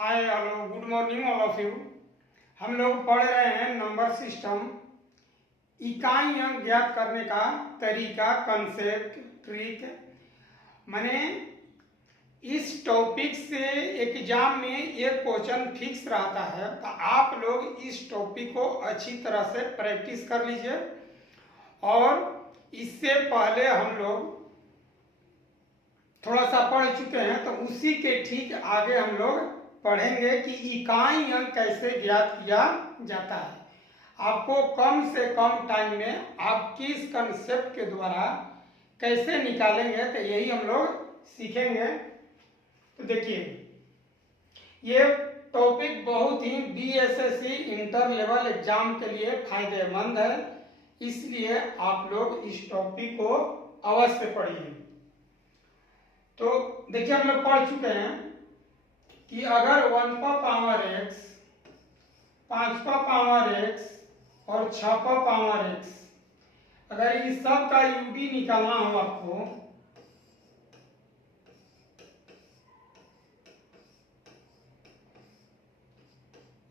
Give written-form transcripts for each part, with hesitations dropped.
Hi hello good morning all of you. हम लोग पढ़ रहे हैं नंबर सिस्टम, इकाई अंक ज्ञात करने का तरीका, कंसेप्ट, ट्रिक। माने इस टॉपिक से एग्जाम में एक क्वेश्चन फिक्स रहता है, तो आप लोग इस टॉपिक को अच्छी तरह से प्रैक्टिस कर लीजिए। और इससे पहले हम लोग थोड़ा सा पढ़ चुके हैं, तो उसी के ठीक आगे हम लोग पढ़ेंगे कि इकाई अंक कैसे ज्ञात किया जाता है। आपको कम से कम टाइम में आप किस कंसेप्ट के द्वारा कैसे निकालेंगे, तो यही हम लोग सीखेंगे। तो देखिए, ये टॉपिक बहुत ही बीएसएससी इंटर लेवल एग्जाम के लिए फायदेमंद है, इसलिए आप लोग इस टॉपिक को अवश्य पढ़िए। तो देखिए, हम लोग पढ़ चुके हैं कि अगर 1 पर पावर x, 5 पर पावर x और 6 पर पावर x, अगर इस सब का यूडी निकालना हो आपको,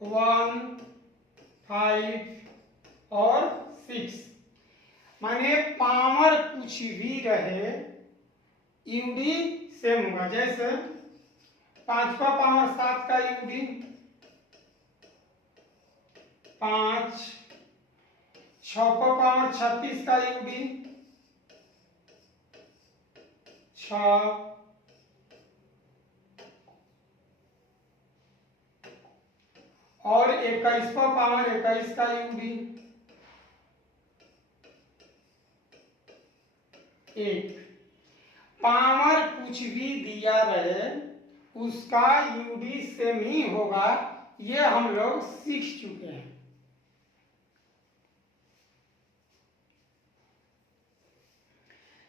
वन, 5 और 6, माने पावर कुछ भी रहे यूडी सेम होगा। जैसे 5 पर पावर 7 का यूडी 5, 6 पर पावर 36 का यूडी 6, और 21 पर पावर 21 का यूडी 1। पावर कुछ भी दिया रहे उसका यूडी सेम ही होगा, ये हम लोग सीख चुके हैं।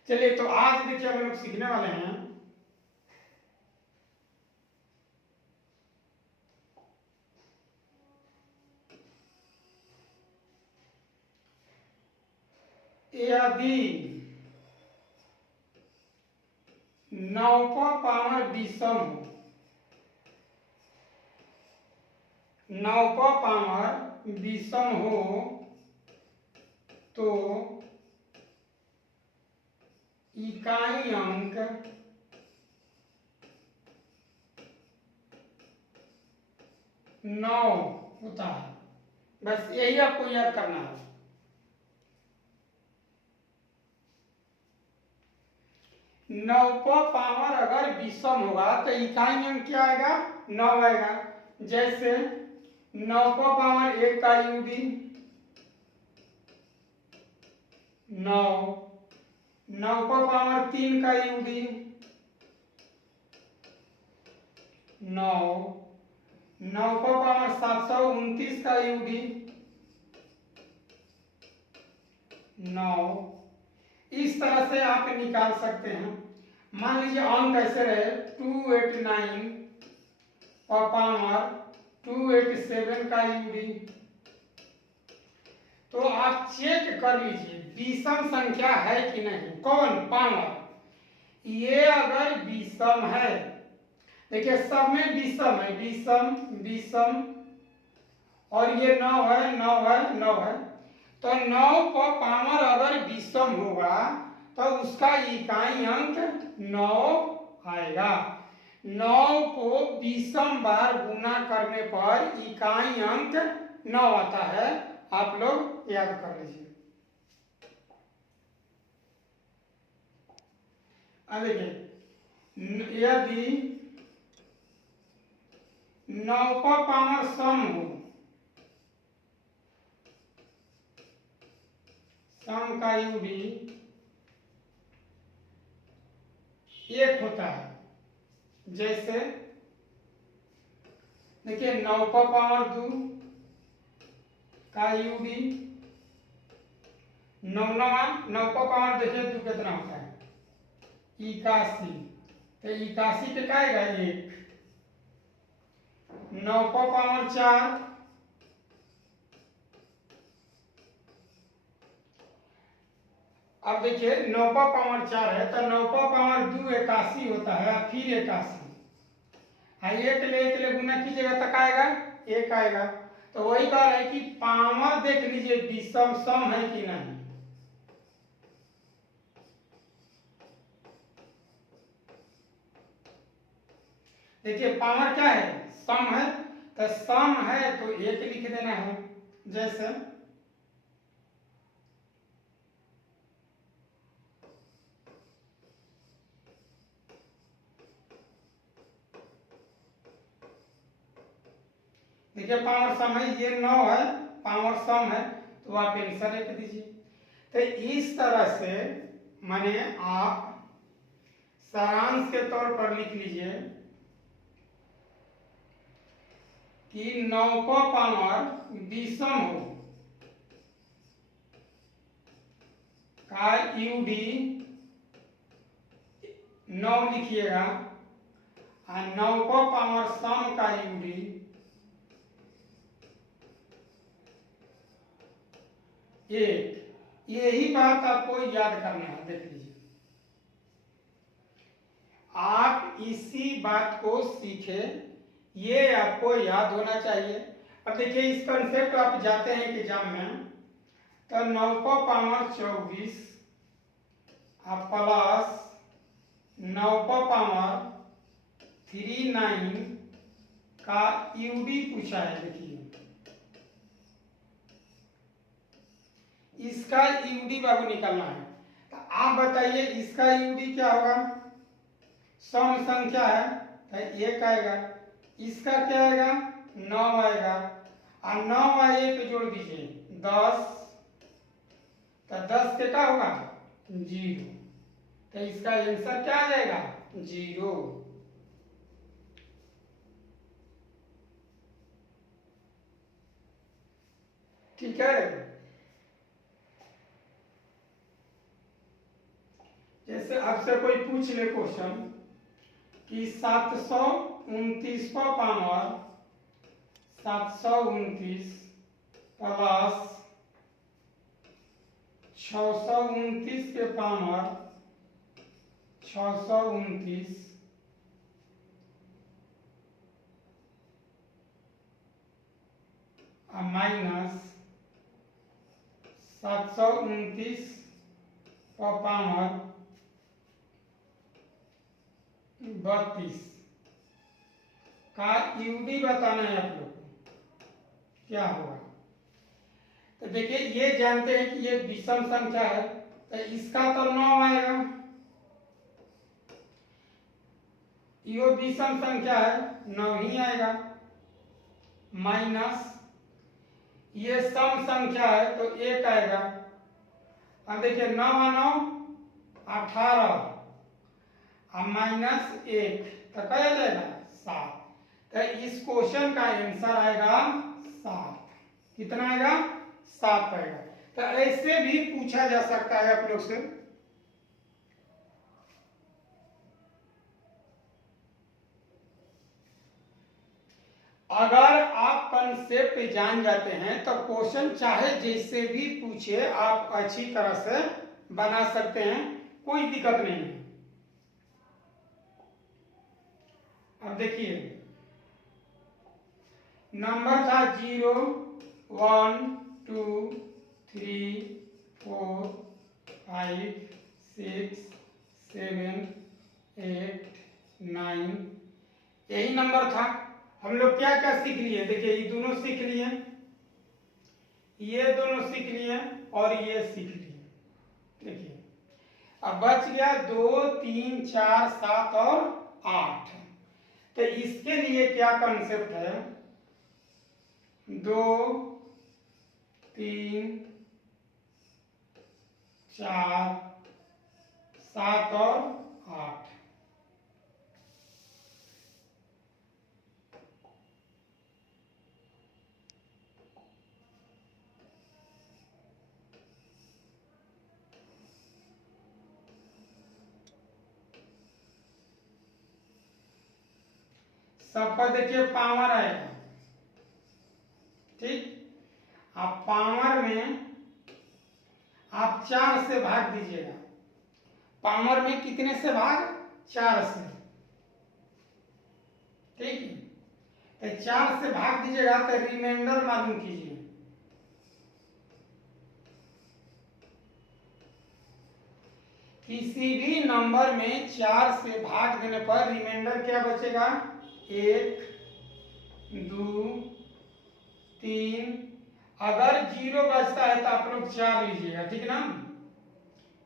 चलिए, तो आज देखिए हम लोग सीखने वाले हैं यदि 9 पर पावर विषम हो, 9 पर पावर विषम हो, तो इकाई अंक नौ होता है। बस यही आपको याद करना है। 9 पर पावर अगर विषम होगा तो इकाई अंक क्या आएगा? 9 आएगा। जैसे 9 पर पावर 1 का यूडी 9, 9 पर पावर 3 का यूडी 9, 9 पर पावर 729 का यूडी 9। इस तरह से आप निकाल सकते हैं। मान लीजिए अंक कैसे रहे, 289 और पावर 287 का यूडी, तो आप चेक कर लीजिए विषम संख्या है कि नहीं। कौन? पावर। ये अगर विषम है, देखिए सब में विषम है, विषम विषम, और ये 9 है, 9 है, 9 है, तो 9 पर पावर अगर विषम होगा तो उसका इकाई अंक 9 आएगा। 9 को विषम बार गुना करने पर इकाई अंक 9 आता है। आप लोग याद कर लीजिए। अब देखिए, यदि 9 पर पावर सम हो, सम का यूडी 1 होता है। जैसे देखिए 9 पर पावर 2 का यूडी 9, 9 पर पावर देखिए 2 कितना होता है? 81। तो 81 पे क्या आएगा? 1। 9 पर पावर 4, अब देखिए 9 पर पावर 4 है, तो 9 पर पावर 2 81 होता है, फिर 81, हाँ, एक ले गुना कीजिएगा तक आएगा 1 आएगा। तो वही कह रहे हैं कि पावर देख लीजिए विषम सम है कि नहीं। देखिए पावर क्या है, सम है, तो सम है तो 1 लिख देना है। जैसे देखिए पावर सम है, ये 9 है, पावर सम है, तो आप आंसर 1 दीजिए। तो इस तरह से माने आप सारांश के तौर पर लिख लीजिए कि 9 का पावर विषम हो का यूडी 9 लिखिएगा, और 9 का पावर सम का यूडी 1। यही बात आपको याद करना है। देख लीजिए, आप इसी बात को सीखे, ये आपको याद होना चाहिए। अब देखिए इस कंसेप्ट आप जाते हैं एग्जाम में, तो 9 का पावर 24 प्लस 9 का पावर 39 का यूडी पूछा है। देखिए इसका यूडी बाबू निकालना है, तो आप बताइए इसका यूडी क्या होगा। सम संख्या है तो 1 आएगा, इसका क्या आएगा 9 आएगा, और 9 और 1 जोड़ दीजिए 10, तो 10 के क्या होगा 0, तो इसका आंसर क्या आ जाएगा 0। ठीक है। जैसे आपसे कोई पूछ ले क्वेश्चन कि 729 का पावर 729 प्लस 629 के पावर 629 माइनस 729 का पावर 32 का यूडी बताना है आप लोग को, क्या होगा। तो देखिए ये जानते हैं कि ये विषम संख्या है, तो इसका तो 9 आएगा, ये विषम संख्या है 9 ही आएगा, माइनस ये सम संख्या है तो 1 आएगा। अब देखिए 9 और 9 18 और माइनस 1 तो क्या आ जाएगा 7। तो इस क्वेश्चन का आंसर आएगा 7। कितना आएगा 7 आएगा। तो ऐसे भी पूछा जा सकता है आप लोग से। अगर आप कंसेप्ट जान जाते हैं तो क्वेश्चन चाहे जैसे भी पूछे आप अच्छी तरह से बना सकते हैं, कोई दिक्कत नहीं है। अब देखिए नंबर था 0 1 2 3 4 5 6 7 8 9, यही नंबर था। हम लोग क्या क्या सीख लिए, देखिए ये दोनों सीख लिए, ये दोनों सीख लिए और ये सीख लिए। देखिए अब बच गया 2 3 4 7 और 8। तो इसके लिए क्या कंसेप्ट है, 2 3 4 7 और 8। सबका देखिए पावर आएगा, ठीक। आप पावर में आप 4 से भाग दीजिएगा। पावर में कितने से भाग 4 से, ठीक है। तो 4 से भाग दीजिएगा तो रिमाइंडर मालूम कीजिए। किसी भी नंबर में 4 से भाग देने पर रिमाइंडर क्या बचेगा? 1, 2, 3। अगर 0 बचता है तो आप लोग 4 लीजिएगा, ठीक ना।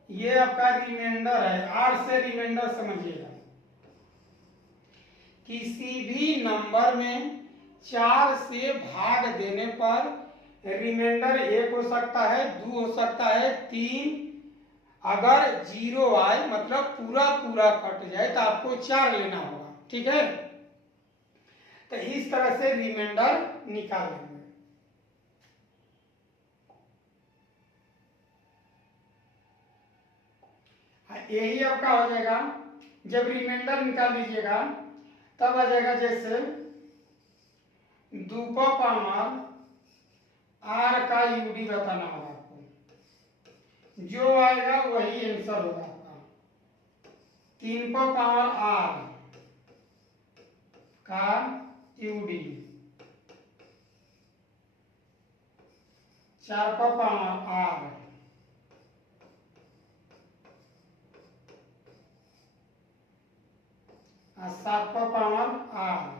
ये आपका रिमाइंडर है, आर से रिमाइंडर समझिएगा। किसी भी नंबर में 4 से भाग देने पर रिमाइंडर 1 हो सकता है, 2 हो सकता है, 3। अगर 0 आए मतलब पूरा पूरा कट जाए तो आपको 4 लेना होगा, ठीक है। तो इस तरह से रिमाइंडर निकाल लेंगे। यही आपका हो जाएगा। जब रिमाइंडर निकाल लीजिएगा तब आ जाएगा जैसे 2 का पावर आर का यूडी बताना होगा आपको, जो आएगा वही आंसर होगा आपका। 3 का पावर आर का यूडी, 4 का पावर आर, और 7 का पावर आर,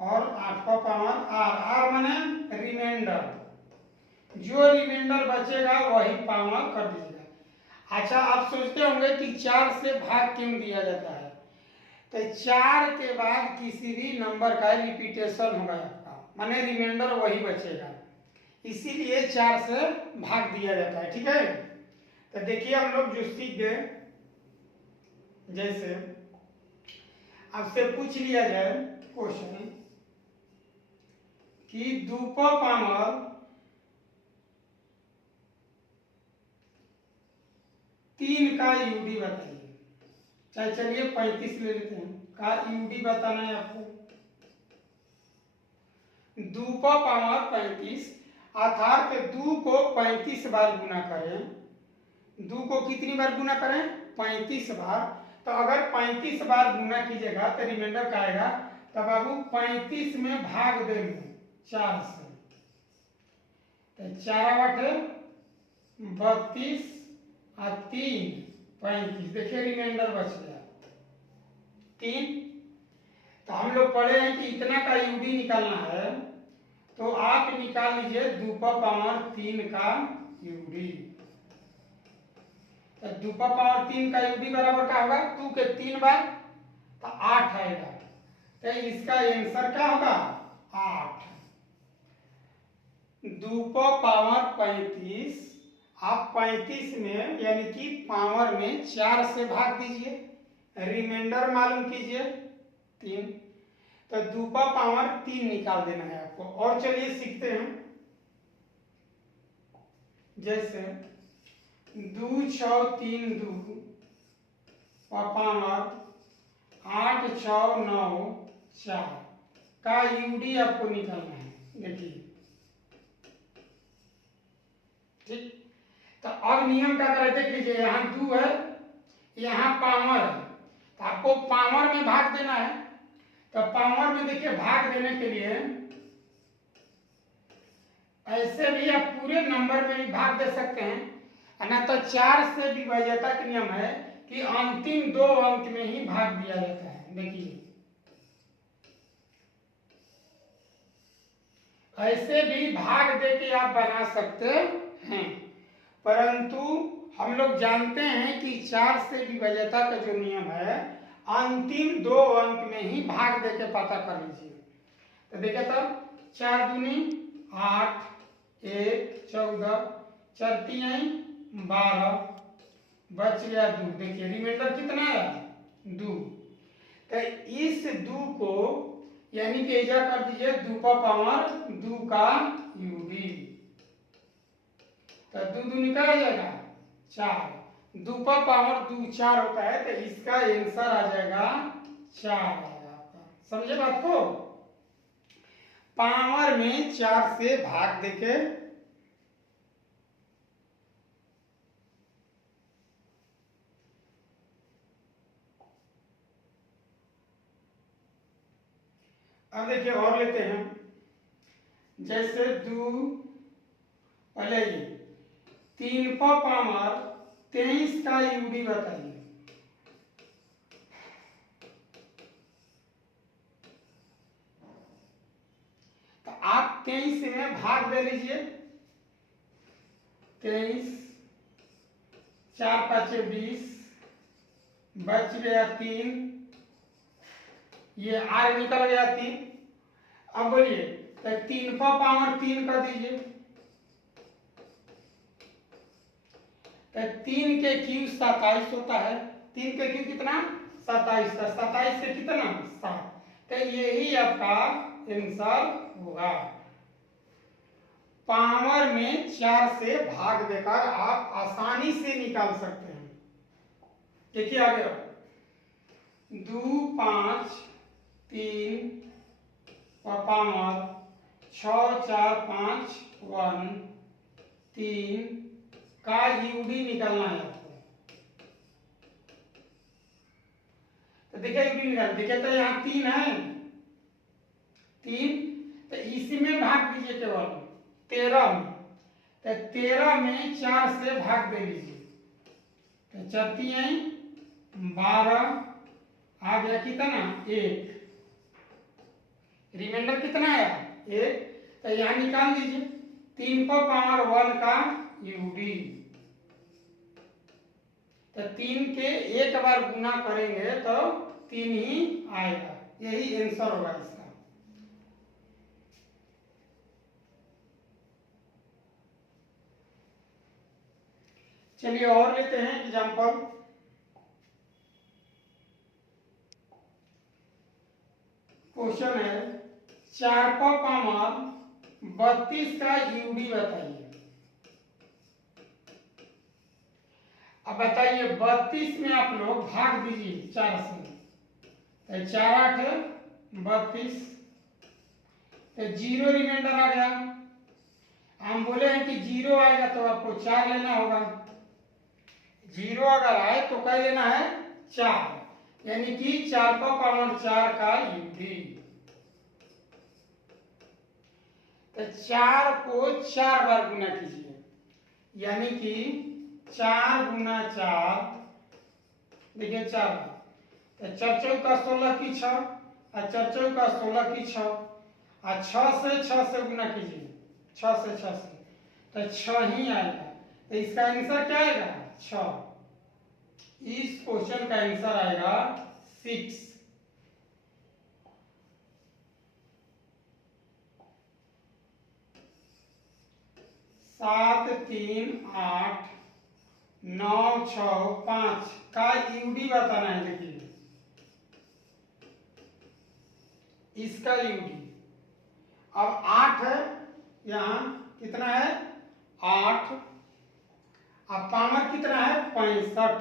और 8 का पावर आर। आर माने रिमाइंडर, जो रिमाइंडर बचेगा वही पावर कर दीजिएगा। अच्छा, आप सोचते होंगे कि 4 से भाग क्यों दिया जाता है? तो 4 के बाद किसी भी नंबर का रिपीटेशन होगा आपका, माने रिमाइंडर वही बचेगा, इसीलिए 4 से भाग दिया जाता है, ठीक है। तो देखिए हम लोग जो सीख गए, जैसे आपसे पूछ लिया जाए क्वेश्चन कि 2 का पावर 3 का यूडी बताइए। चाहे चलिए 35 ले लेते हैं, का यूडी बताना है आपको। 2 का पावर 35 अर्थात 2 को 35 बार गुना करें। 2 को कितनी बार गुना करें? 35 बार। तो अगर 35 बार गुना कीजिएगा तो रिमाइंडर का आएगा। तब बाबू 35 में भाग देंगे 4 से, तो 4 32 और 3 35। देखिए रिमाइंडर बच गया 3। तो हम लोग पढ़े हैं कि इतना का यूडी निकालना है, तो आप निकाल लीजिए 2 का पावर 3 का यूडी। तो 2 का पावर 3 का यूडी बराबर क्या होगा? 2 के 3 बार तो 8 आएगा। तो इसका आंसर क्या होगा? 8। 2 का पावर 35, आप 35 में यानी कि पावर में 4 से भाग दीजिए, रिमाइंडर मालूम कीजिए 3। तो 2 का पावर 3 निकाल देना है आपको। और चलिए सीखते हैं, जैसे 2 6 3 2 पावर 8 6 9 4 का यूडी आपको निकालना है। देखिए ठीक। तो अब नियम क्या करे देख लीजिए, यहाँ 2 है, यहाँ पावर है, तो आपको पावर में भाग देना है। तो पावर में देखिए भाग देने के लिए ऐसे भी आप पूरे नंबर में भी भाग दे सकते हैं, ना तो 4 से विभाज्यता का नियम है कि अंतिम 2 अंक में ही भाग दिया जाता है। देखिए ऐसे भी भाग दे के आप बना सकते हैं, परंतु हम लोग जानते हैं कि 4 से विभाज्यता का जो नियम है अंतिम 2 अंक में ही भाग दे के पता कर लीजिए। तो देखिए तब 4 दूनी 8, 1 14, 4 3 12, बच गया 2। देखिए रिमाइंडर कितना है? 2। तो इस 2 को यानी कि ऐसा कर दीजिए 2 का पावर 2 का यूडी। तो 2 2 निकल जाएगा 4। 2 का पावर 2 4 होता है, तो इसका आंसर आ जाएगा 4 आएगा आपका। समझे बात को? पावर में 4 से भाग देके अब देखिए और लेते हैं, जैसे दो पहले ये 3 पावर 23 का यूडी बताइए। तो आप 23 में भाग दे लीजिए, 23 4 5 20, बच गया 3, ये आर निकल गया 3। अब बोलिए तो 3 पावर 3 कर दीजिए, तो 3 के क्यू 27 होता है, 3 के क्यू कितना 27 था, 27 से कितना 7, तो यही आपका आंसर होगा। पावर में 4 से भाग देकर आप आसानी से निकाल सकते हैं। देखिए आगे 2 5 3 पावर 6 4 5 1 3 का यूडी निकालना है आपको। तो देखिए यूडी निकाल, देखिए तो यहाँ 3 है, 3 तो इसी में भाग दीजिए केवल 13 में, तो 13 में 4 से भाग दे लीजिए, तो 4 3 12, आ गया कितना 1, रिमाइंडर कितना है 1, तो यहाँ निकाल दीजिए 3 पावर 1 का यूडी। तो 3 के एक बार गुना करेंगे तो 3 ही आएगा, यही आंसर होगा इसका। चलिए और लेते हैं एग्जांपल। क्वेश्चन है 4 पावर 32 का यूडी बताइए। अब बताइए 32 में आप लोग भाग दीजिए 4 से, तो 4 8 32, तो 0 रिमाइंडर आ गया। हम बोले हैं कि 0 आएगा तो आपको 4 लेना होगा, 0 अगर आए तो क्या लेना है 4, यानी कि 4 पावर 4 का यूडी। तो 4 को 4 बार गुना कीजिए, यानी कि 4 गुना 4, देखिए 4 बार, तो 4 चौका 16 की 6, और 4 चौका 16 की 6, और 6 से गुना कीजिए, 6 से 6 से, तो 6 ही आएगा। तो इसका आंसर क्या आएगा 6। इस क्वेश्चन का आंसर आएगा 6। सात 3 8 9 6 5 का यूडी बताना है। देखिए इसका यूडी अब 8 है, यहाँ कितना है 8, अब पावर कितना है 65,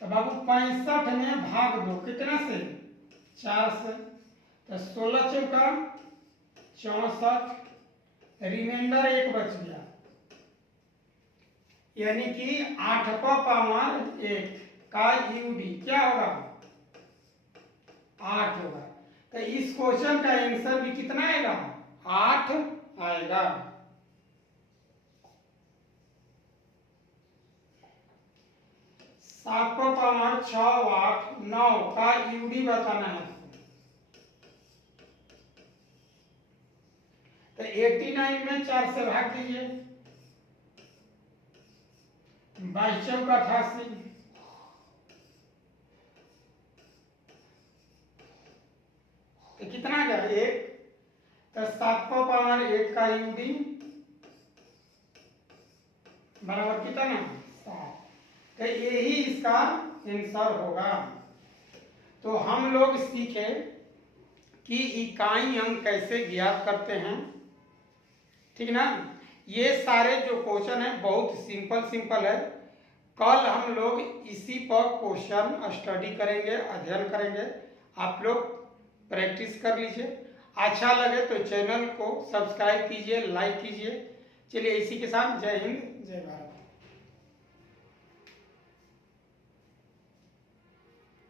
तो बाबू 65 में भाग दो कितना से 4 से, तो 16 चौका 64, रिमाइंडर 1 बच गया, यानी कि 8 पावर 1 का यूडी क्या होगा 8 होगा। तो इस क्वेश्चन का आंसर भी कितना आएगा 8 आएगा। सात पावर 6 8 9 का यूडी बताना है। तो 89 में 4 से भाग दीजिए, 22 चौका 88, तो कितना गया 1, तो 7 पावर 1 का यूडी बराबर कितना 7, तो यही इसका आंसर होगा। तो हम लोग सीखे कि इकाई अंक कैसे ज्ञात करते हैं, ठीक ना। ये सारे जो क्वेश्चन है बहुत सिंपल है। कल हम लोग इसी पर क्वेश्चन स्टडी करेंगे, अध्ययन करेंगे। आप लोग प्रैक्टिस कर लीजिए। अच्छा लगे तो चैनल को सब्सक्राइब कीजिए, लाइक कीजिए। चलिए इसी के साथ जय हिंद जय भारत।